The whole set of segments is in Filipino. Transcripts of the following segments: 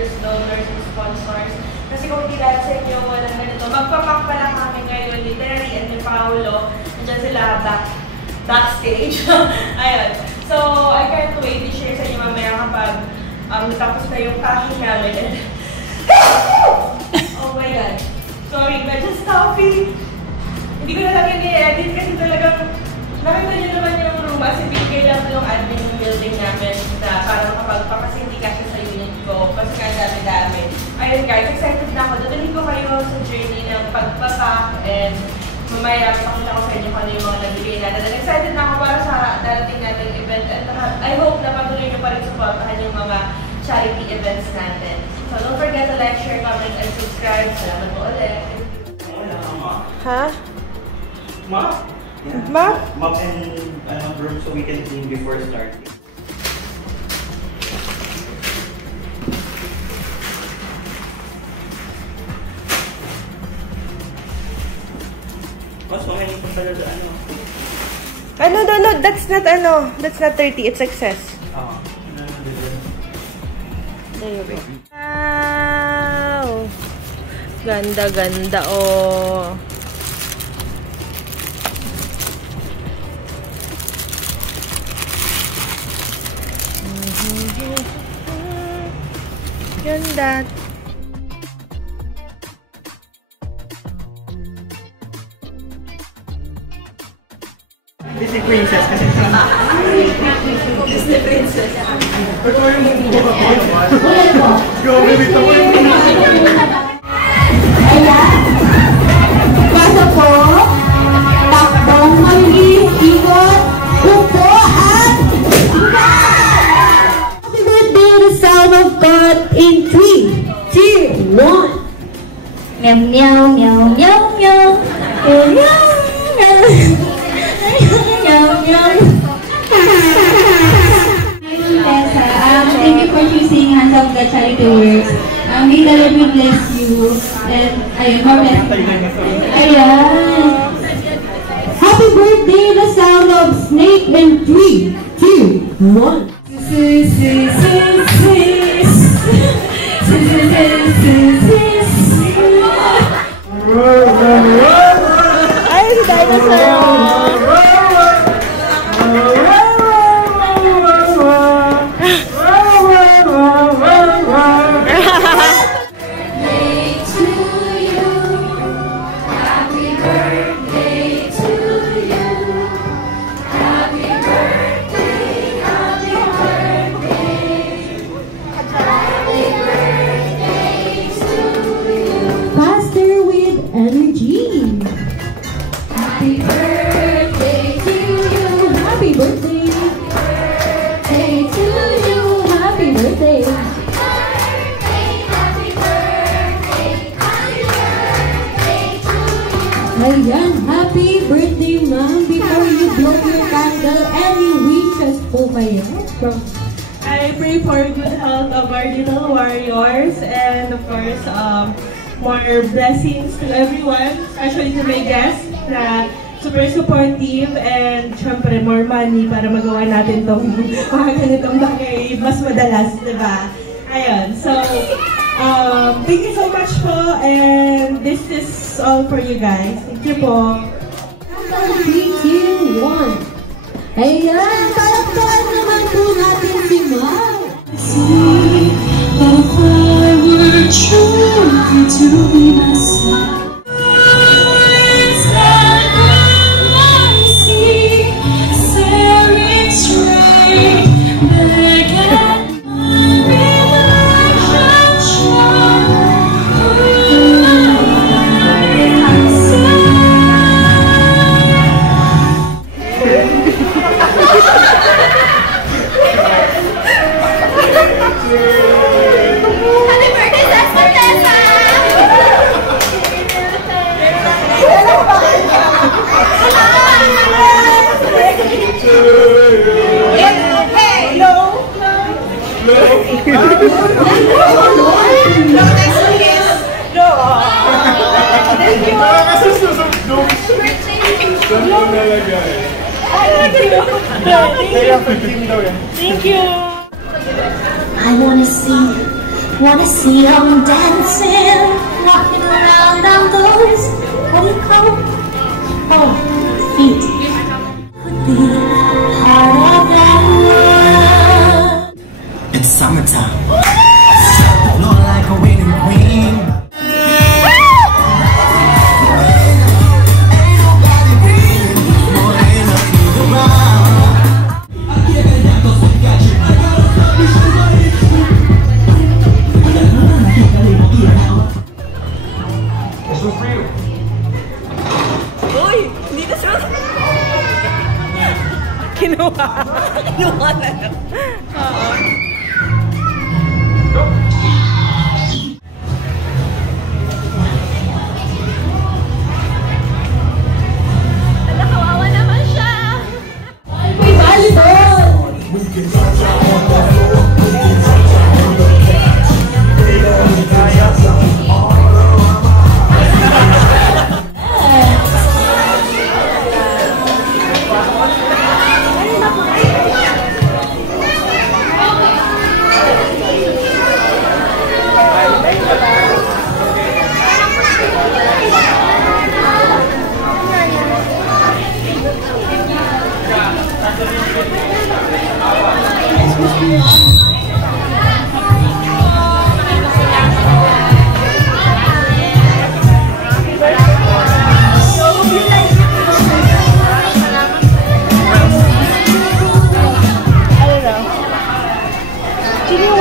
supporters, donors, and sponsors. Kasi kung hindi dahil sa inyo, walang ganito. Magpapak pala kami ngayon ni Terry and ni Paolo. Nandiyan sila backstage. Ayun. So, I can't wait to share sa inyo mamaya kapag natapos na yung packing namin. Oh my God. Sorry, medyo stuffy. Hindi ko na lang yung i-edit kasi talagang nakita nyo naman yung room as ibigay lang yung admin building namin na para makapagpapasi hindi kasi sa unit ko kasi kaya dami-dami. Ayun guys, excited na ako. Dadalhin ko kayo sa journey ng pagpapak and mamaya pakita ko sa inyo kung ano yung mga nabigay natin. And excited na ako para sa darating natin event and I hope na patuloy nyo pa rin supportahan yung mga charity events natin. So don't forget to like, share, comment, and subscribe. Salamat po ulit. Ha? Map? Yeah. Map? Map and room so we can clean before starting. Mas mamaya po talaga No, that's not 30, it's excess. There you go. Wow! Ganda, oh. Ganda. Disney Princess kasi Disney Princess. Ito yung gawin ito. Ayan. Kaso po, takbong malinis, ikot, upo at happy birthday, the sound of God in 3, 2, 1. Meow, meow, meow, meow, meow. Meow, meow, meow. Thank you for choosing Hands of God Charity Works. May the Lord will bless you. And ayun, more blessings. Ayan. Happy birthday, the sound of Snake in 3, 2, 1. Ay, si Dinosaur! Ayan, happy birthday, ma'am. Before you blow your candle, any wishes po kayo? I pray for good health of our little warriors and of course, more blessings to everyone, especially to my guests na super supportive and syempre more money para magawa natin tong mga ganitong bagay mas madalas, diba? Ayun, so thank you so much po and this is all for you guys. Thank you po. 3, 2, 1. Ayan, palakpakan naman po natin si Ma'am. See, if I were true to be myself. Thank you. I wanna sing Wanna see them dancing, walking around on those, what do you call them? Oh, feet. Could be part of that love. It's summertime. Not like a winning queen. Uy! Hindi na siya! Kinuha. Kinuha na lang. Oo. Ala, kawawa naman siya! May volleyball!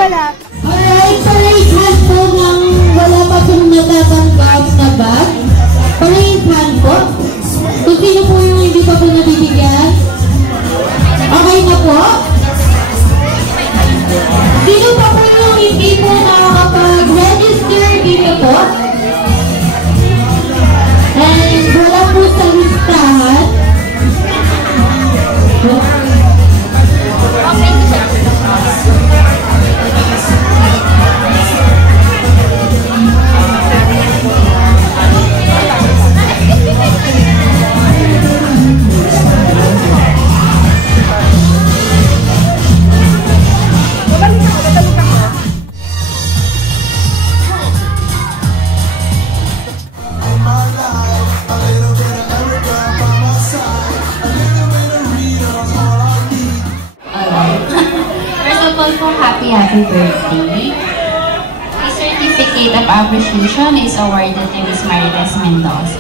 Alright, sa right hand po ng wala pa pong natatanggap na bag. Pa-right hand po. Kung sino po yung hindi pa po nabibigyan. Okay na po. Sino pa po yung hindi po nakakapag-register dito po? And wala po sa listahan. Happy birthday. A certificate of appreciation is awarded to Ms. Marites Mendoza.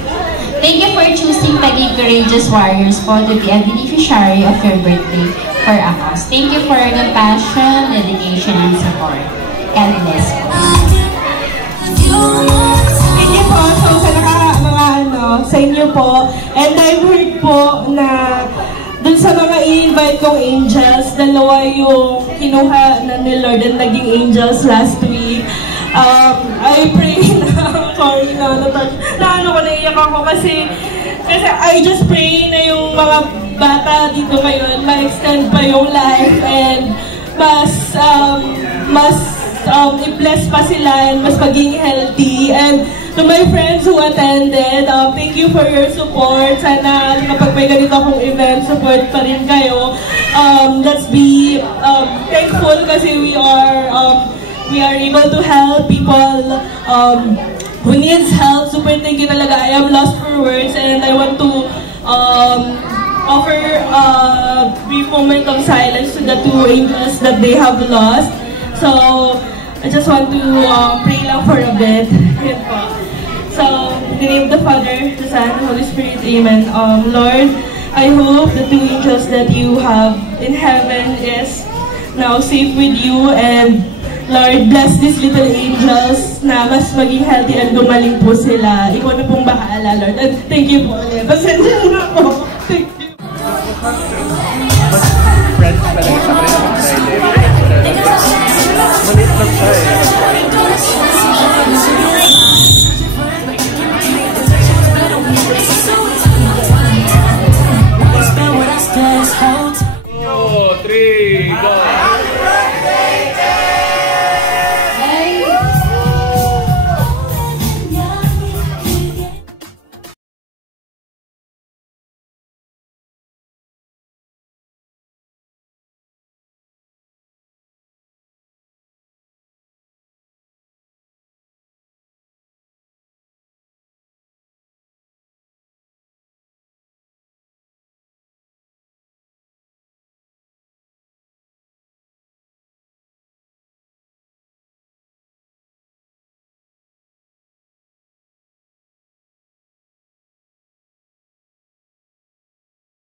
Thank you for choosing Taguig Courageous Warriors po to be a beneficiary of your birthday for a cause. Thank you for your compassion, dedication, and support. God bless you. Thank you po sa inyo po. And I heard po na dun sa mga i-invite kong angels, dalawa yung kinuha na ni Lord and naging angels last week. I pray na, sorry naiyak ako kasi I just pray na yung mga bata dito ngayon, ma-extend pa yung life and mas i-bless pa sila and mas maging healthy. And to my friends who attended, thank you for your support. Sana kapag may ganito akong event, support pa rin kayo. Let's be thankful kasi we are able to help people who needs help. Super thank you talaga. I am lost for words and I want to offer a brief moment of silence to the two angels that they have lost. So, I just want to pray lang for a bit. Yun po. So, in the name of the Father, the Son, and the Holy Spirit, Amen. Lord, I hope the two angels that you have in heaven is now safe with you. And Lord, bless these little angels na mas maging healthy and gumaling po sila. Ikaw na pong bahala, Lord. And thank you po ulit. Pasensya na po. Thank you. Friends pa rin sa Malit lang siya eh. Two, three.